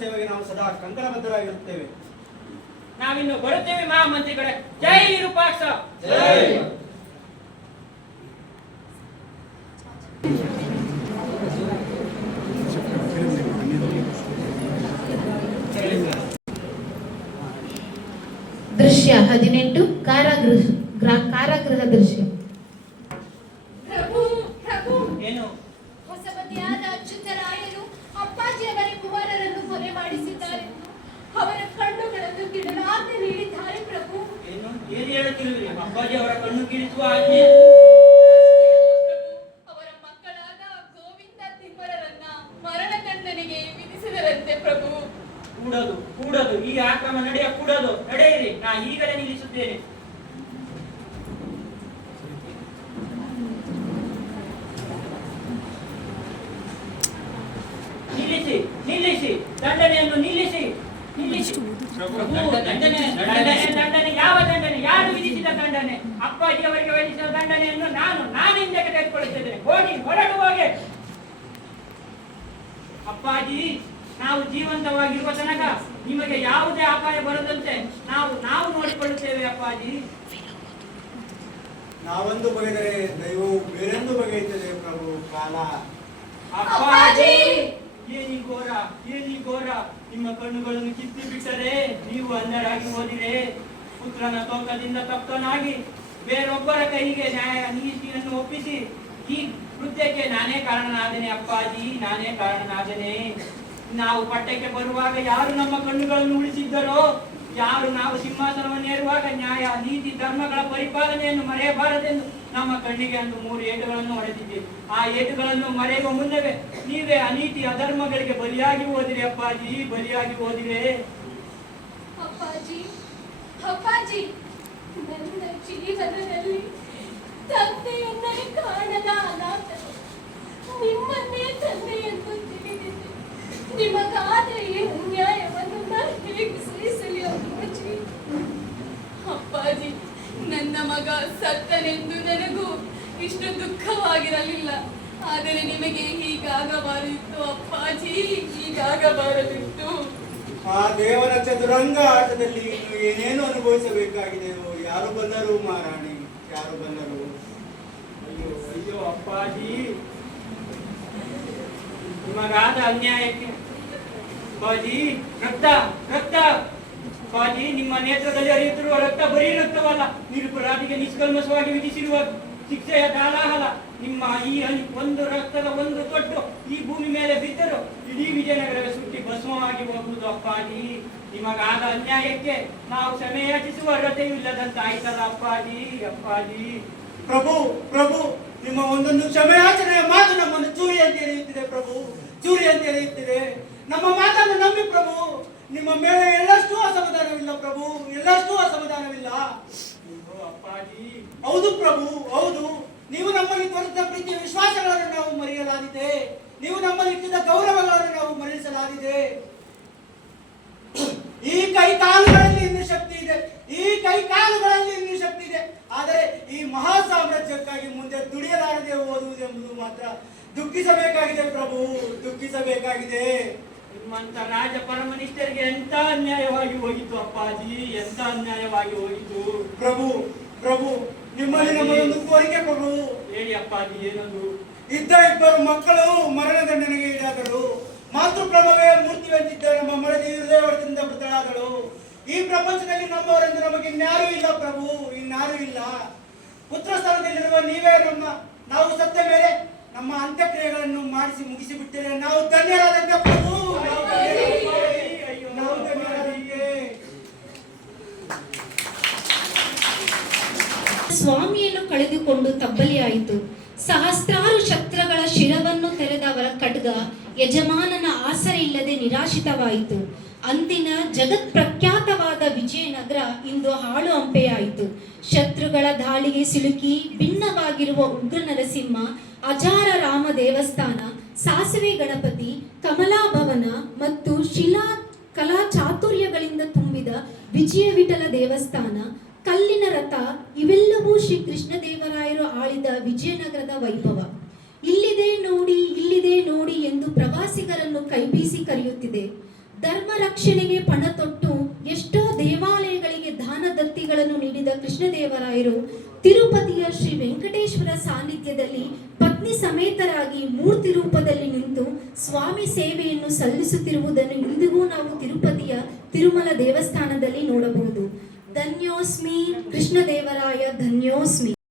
ಸೇವೆಗೆ ನಾವು ಸದಾ ಕಂಕಣಬದ್ಧರಾಗಿರುತ್ತೇವೆ. ನಾವಿನ್ನು ಬರುತ್ತೇವೆ ಮಹಾಮಂತ್ರಿಗಳೇ. ಜೈ ವಿರೂಪಾಕ್ಷ. ಜೈ. ದೃಶ್ಯ 18 ಕಾರಾಗೃಹ ದೃಶ್ಯ. ಪ್ರಭು ಪ್ರಭು ಏನು? ಹೊಸಬದಿಯಾದ ಅಚ್ಯುತರಾಯರು ಅಪ್ಪಾಜಿಯವರ ಕುಮಾರರನ್ನು ಕೊಲೆ ಮಾಡಿಸಿದ್ದಾರೆ. ಅವರ ಕಣ್ಣುಗಳನ್ನು ಕಿಡಲಾರ್ದೆ ನೀಡಿದ್ದಾರೆ ಪ್ರಭು. ಏನು ಹೇಳುತ್ತಿರುವಿರಿ? ಅಪ್ಪಾಜಿ ಅವರ ಕಣ್ಣು ಕಿಡಿಸುವ ಆಜ್ಞೆ? ಪ್ರಭು, ಅವರ ಮಕ್ಕಳಾದ ಗೋವಿಂದ ತಿಮ್ಮರರನ್ನ ಮರಣದಂಡನೆಗೆ ವಿಧಿಸಿದರಂತೆ ಪ್ರಭು. ಕೂಡದು ಈ ಆಕ್ರಮ ನಡೆಯ ಕೂಡದು. ನಡೆಯಿರಿ, ನಾ ಈಗಲೇ ನಿಲ್ಲಿಸುತ್ತೇನೆ. ನಿಲ್ಲಿಸಿ ದಂಡನೆಯನ್ನು ನಿಲ್ಲಿಸಿ. ದಂಡನೆ ಯಾವ ದಂಡನೆ? ಯಾರು ವಿಧಿಸಿದ ದಂಡನೆ? ಅಪ್ಪಾಜಿ ಅವರಿಗೆ ವಿಧಿಸಿದ ದಂಡನೆಯನ್ನು ನಾನಿಂದಕ್ಕೆ ತೆಗೆದುಕೊಳ್ಳುತ್ತಿದ್ದೇನೆ. ಹೋಗಿ, ಹೊರಡು ಹೋಗಿ. ಅಪ್ಪಾಜಿ, ನಾವು ಜೀವಂತವಾಗಿರುವ ತನಕ ನಿಮಗೆ ಯಾವುದೇ ಅಪಾಯ ಬರದಂತೆ ನಾವು ನೋಡಿಕೊಳ್ಳುತ್ತೇವೆ ಅಪ್ಪಾಜಿ. ನಾವೊಂದು ಬಗೆದರೆ ದೈವವು ಬೇರೊಂದು ಬಗೆಯುತ್ತದೆ ಪ್ರಭು. ಕಾಲ ಅಪ್ಪಾಜಿ, ಏನಿ ಘೋರ. ನಿಮ್ಮ ಕಣ್ಣುಗಳನ್ನು ಕಿತ್ತಿ ಬಿಟ್ಟರೆ ನೀವು ಅಂಧರಾಗಿ ಹೋದಿರೆ. ಪುತ್ರನ ತೋಕದಿಂದ ತಪ್ತನಾಗಿ ಬೇರೊಬ್ಬರ ಕೈಗೆ ನ್ಯಾಯ ನೀತಿಯನ್ನು ಒಪ್ಪಿಸಿ ಈ ಕೃತ್ಯಕ್ಕೆ ನಾನೇ ಕಾರಣನಾದೆನೆ ಅಪ್ಪಾಜಿ, ನಾನೇ ಕಾರಣನಾದೆನೆ. ನಾವು ಪಟ್ಟಕ್ಕೆ ಬರುವಾಗ ಯಾರು ನಮ್ಮ ಕಣ್ಣುಗಳನ್ನು ಉಳಿಸಿದ್ದರೋ, ಯಾರು ನಾವು ಸಿಂಹಾಸನವನ್ನೇರುವಾಗ ನ್ಯಾಯ ನೀತಿ ಧರ್ಮಗಳ ಪರಿಪಾಲನೆಯನ್ನು ಮರೆಯಬಾರದೆಂದು ನಮ್ಮ ಕಣ್ಣಿಗೆ ಅಂದು 3 ಏಟುಗಳನ್ನು ಹೊಡೆದಿದ್ದೇವೆ. ಆ ಏಟುಗಳನ್ನು ಮರೆಯುವ ಮುನ್ನವೇ ನೀವೇ ಅನೀತಿ ಅಧರ್ಮಗಳಿಗೆ ಬಲಿಯಾಗಿ ಹೋದಿರಿ ಅಪ್ಪಾಜಿ, ಬಲಿಯಾಗಿ ಹೋದಿರೆ. ಅಪ್ಪಾಜಿ, ನನ್ನ ಜೀವನದಲ್ಲಿ ತಂದೆಯನ್ನೇ ಕಾಣದ ಅನಾಥ ನಿಮ್ಮನ್ನೇ ತಂದೆ ಎಂದು ತಿಳಿದಿದ್ದೆ. ನಿಮಗಾದ ಈ ಅನ್ಯಾಯವನ್ನು ನಾನು ಹೇಗೆ ಸಹಿಸಲಿ ಅಪ್ಪಾಜಿ? ಅಪ್ಪಾಜಿ, ನನ್ನ ಮಗ ಸತ್ತನೆಂದು ನನಗೂ ಇಷ್ಟು ದುಃಖವಾಗಿರಲಿಲ್ಲ. ಆದರೆ ನಿಮಗೆ ಹೀಗಾಗಬಾರದಿತ್ತು ಅಪ್ಪಾಜಿ, ಹೀಗಾಗಬಾರದಿತ್ತು. ಆ ದೇವರ ಚದುರಂಗ ಆಟದಲ್ಲಿ ಇನ್ನು ಏನೇನು ಅನುಭವಿಸಬೇಕಾಗಿದೆಯೋ ಯಾರು ಬಂದರು ಮಹಾರಾಣಿ, ಯಾರು ಬಂದರು? ಅಯ್ಯೋ ಅಪ್ಪಾಜಿ, ನಿಮಗಾದ ಅನ್ಯಾಯಕ್ಕೆ ಅಪ್ಪಾಜಿ ರಕ್ತ ಅಪ್ಪಾಜಿ, ನಿಮ್ಮ ನೇತ್ರದಲ್ಲಿ ಹರಿಯುತ್ತಿರುವ ರಕ್ತ ಬರೀ ರಕ್ತವಲ್ಲ, ನಿರಪರಾಧಿಗೆ ನಿಷ್ಕಲ್ಮಶವಾಗಿ ವಿಧಿಸಿರುವ ಶಿಕ್ಷೆಯ ದಾಲಾಹಲ. ನಿಮ್ಮ ಈ ಒಂದು ರಕ್ತದ ಒಂದು ತೊಟ್ಟು ಈ ಭೂಮಿ ಮೇಲೆ ಬಿದ್ದರೂ ಇಡೀ ವಿಜಯನಗರವೇ ಸುಟ್ಟಿ ಭಸ್ಮವಾಗಿ ಹೋಗುವುದು ಅಪ್ಪಾಜಿ. ನಿಮಗಾದ ಅನ್ಯಾಯಕ್ಕೆ ನಾವು ಕ್ಷಮೆ ಯಾಚಿಸುವ ಅರ್ಹತೆಯೂ ಇಲ್ಲದಂತಾಯ್ತಲ್ಲ ಅಪ್ಪಾಜಿ. ಪ್ರಭು, ನಿಮ್ಮ ಒಂದೊಂದು ಕ್ಷಮೆಯಾಚನೆಯ ಮಾತು ನಮ್ಮನ್ನು ಚೂರಿ ಅಂತ ಎಳೆಯುತ್ತಿದೆ ಪ್ರಭು, ಚೂರಿ ಅಂತ ಎಳೆಯುತ್ತಿದೆ. ನಮ್ಮ ಮಾತನ್ನು ನಂಬಿ ಪ್ರಭು, ನಿಮ್ಮ ಮೇಲೆ ಎಲ್ಲಷ್ಟು ಅಸಮಾಧಾನವಿಲ್ಲ ಪ್ರಭು, ಎಲ್ಲಷ್ಟು ಅಸಮಾಧಾನವಿಲ್ಲ. ಅಪ್ಪಾಜಿ, ಹೌದು ಪ್ರಭು, ಹೌದು. ನೀವು ನಮ್ಮಲ್ಲಿ ತೋರಿಸಿದ ಪ್ರೀತಿ ವಿಶ್ವಾಸಗಳನ್ನು ನಾವು ಮರೆಯಲಾಗಿದೆ. ನೀವು ನಮ್ಮಲ್ಲಿ ಇಟ್ಟಿದ್ದ ಗೌರವಗಳನ್ನು ನಾವು ಮರೆಸಲಾಗಿದೆ. ಈ ಕೈ ಕಾಲುಗಳಲ್ಲಿ ಇನ್ನೂ ಶಕ್ತಿ ಇದೆ, ಆದರೆ ಈ ಮಹಾ ಸಾಮ್ರಾಜ್ಯಕ್ಕಾಗಿ ಮುಂದೆ ದುಡಿಯಲಾರದೆ ಓದುವುದೆಂಬುದು ಮಾತ್ರ ದುಃಖಿಸಬೇಕಾಗಿದೆ ಪ್ರಭು, ದುಃಖಿಸಬೇಕಾಗಿದೆ. ನಿಮ್ಮಂತ ರಾಜ ಪರಮನಿಷ್ಠರಿಗೆ ಎಂತ ಅನ್ಯಾಯವಾಗಿ ಹೋಗಿತ್ತು ಅಪ್ಪಾಜಿ, ಎಂತ ಅನ್ಯಾಯವಾಗಿ ಹೋಗಿತ್ತು. ಪ್ರಭು, ನಿಮ್ಮಲ್ಲಿ ನಮ್ಮದೊಂದು ಕೋರಿಕೆ ಪ್ರಭು. ಹೇಳಿ ಅಪ್ಪಾಜಿ, ಏನದು? ಇದ್ದ 2 ಮಕ್ಕಳು ಮರಣದಂಡನೆಗೆ ಈಡಾದರು. ಮಾತೃಪ್ರಭವೇ ಮೂರ್ತಿವೆಂದಿದ್ದ ನಮ್ಮ ಮಡದಿ ಹೃದಯದಿಂದ ಮೃತಳಾದಳು. ಈ ಪ್ರಪಂಚದಲ್ಲಿ ನಮ್ಮವರೆಂದು ನಮಗೆ ಇನ್ಯಾರೂ ಇಲ್ಲ ಪ್ರಭು, ಇನ್ಯಾರೂ ಇಲ್ಲ. ಪುತ್ರ ಸ್ಥಾನದಲ್ಲಿರುವ ನೀವೇ ನಾವು ಸತ್ತ ಮೇಲೆ ನಮ್ಮ ಅಂತ್ಯಕ್ರಿಯೆಗಳನ್ನು ಮಾಡಿಸಿ ಮುಗಿಸಿಬಿಟ್ಟರೆ ನಾವು ಧನ್ಯರಾದಂತೆ ಪ್ರಭು, ನಾವು ಧನ್ಯರಾದಂತೆ. ಸ್ವಾಮಿಯನ್ನು ಕಳೆದುಕೊಂಡು ತಬ್ಬಲಿಯಾಯಿತು. ಸಹಸ್ರಾರು ಶಸ್ತ್ರಗಳ ಶಿರವನ್ನು ತೆರೆದ ಅವರ ಖಡ್ಗ ಯಜಮಾನನ ಆಸರೆ ಇಲ್ಲದೆ ನಿರಾಶಿತವಾಯಿತು. ಅಂದಿನ ಜಗತ್ ಪ್ರಖ್ಯಾತವಾದ ವಿಜಯನಗರ ಇಂದು ಹಾಳು ಹಂಪೆಯಾಯಿತು. ಶತ್ರುಗಳ ದಾಳಿಗೆ ಸಿಲುಕಿ ಭಿನ್ನವಾಗಿರುವ ಉಗ್ರ ನರಸಿಂಹ, ಅಜಾರ ರಾಮ ದೇವಸ್ಥಾನ, ಸಾಸಿವೆ ಗಣಪತಿ, ಕಮಲಾಭವನ ಮತ್ತು ಕಲಾ ಚಾತುರ್ಯಗಳಿಂದ ತುಂಬಿದ ವಿಜಯ ವಿಠಲ ದೇವಸ್ಥಾನ, ಕಲ್ಲಿನ ರಥ ಇವೆಲ್ಲವೂ ಶ್ರೀ ಕೃಷ್ಣದೇವರಾಯರು ಆಳಿದ ವಿಜಯನಗರದ ವೈಭವ. ಇಲ್ಲಿದೆ ನೋಡಿ ಎಂದು ಪ್ರವಾಸಿಗರನ್ನು ಕೈಬೀಸಿ ಕರೆಯುತ್ತಿದೆ. ಧರ್ಮ ರಕ್ಷಣೆಗೆ ಪಣ ತೊಟ್ಟು ಎಷ್ಟೋ ದೇವಾಲಯಗಳಿಗೆ ದಾನ ದತ್ತಿಗಳನ್ನು ನೀಡಿದ ಕೃಷ್ಣದೇವರಾಯರು ತಿರುಪತಿಯ ಶ್ರೀ ವೆಂಕಟೇಶ್ವರ ಸಾನ್ನಿಧ್ಯದಲ್ಲಿ ಪತ್ನಿ ಸಮೇತರಾಗಿ ಮೂರ್ತಿ ರೂಪದಲ್ಲಿ ನಿಂತು ಸ್ವಾಮಿ ಸೇವೆಯನ್ನು ಸಲ್ಲಿಸುತ್ತಿರುವುದನ್ನು ಇಂದಿಗೂ ನಾವು ತಿರುಪತಿಯ ತಿರುಮಲ ದೇವಸ್ಥಾನದಲ್ಲಿ ನೋಡಬಹುದು. ಧನ್ಯೋಸ್ಮಿ ಕೃಷ್ಣದೇವರಾಯ ಧನ್ಯೋಸ್ಮಿ.